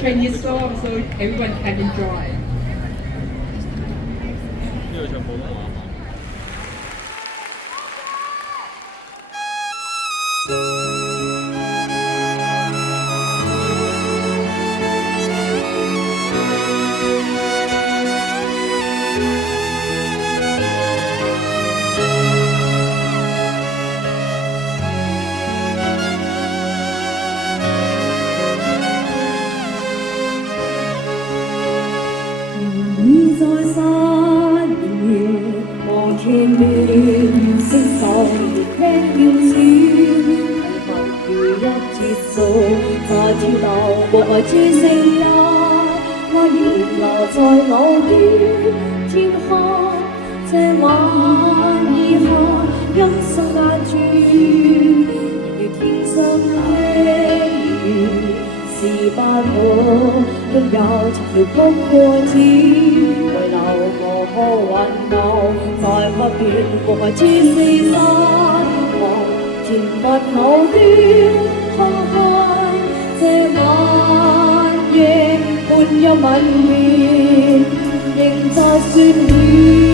Chinese your song so everyone can enjoy. 在跳流和愛之聲音，我仍留在某段天空，这晚以後，音聲壓住，仍如天上的雨。是不可擁有曾遼曲過天，遺留我可挽留再不變無涯之四山望甜蜜某端，看看这晚夜半有吻别，仍在説了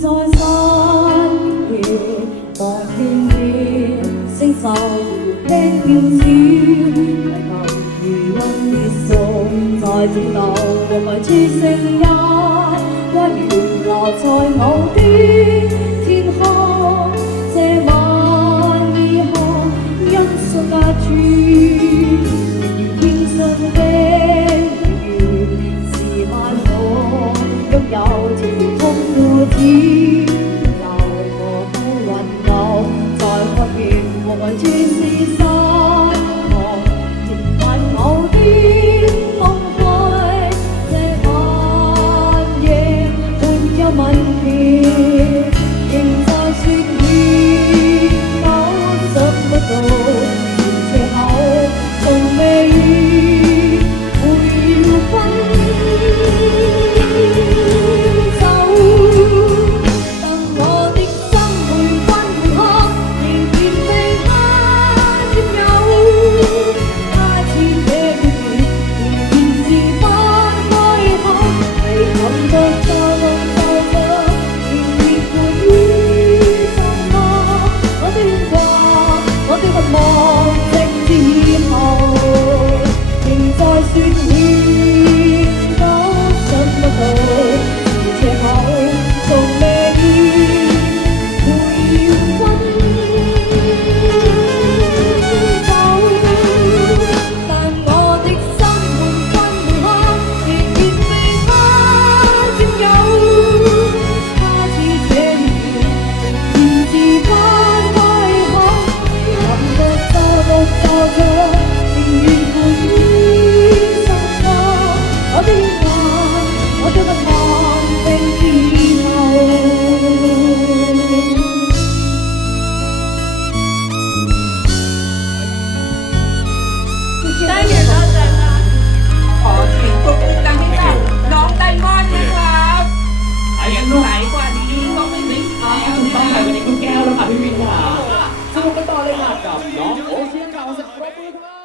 你在山野望天边，星宿听渺小，迷茫如音烈诉，在跳流和爱之声音，温源留在某端天空。这晚以后，因信压住，仍如天上的雨，是万可拥有条 留何不温柔，再看见，望爱千里山河，直盼某天。 ลูกไหนกว่านี้ต้องไม่นบิ๊กแก้วถูกต้องค่ะวันนี้คุณแก้วแล้วค่ะพี่วินค่ะสนุกกันต่อเลยค่ะกับน้องโอเชียนค่ะาสักครบมืค่ะ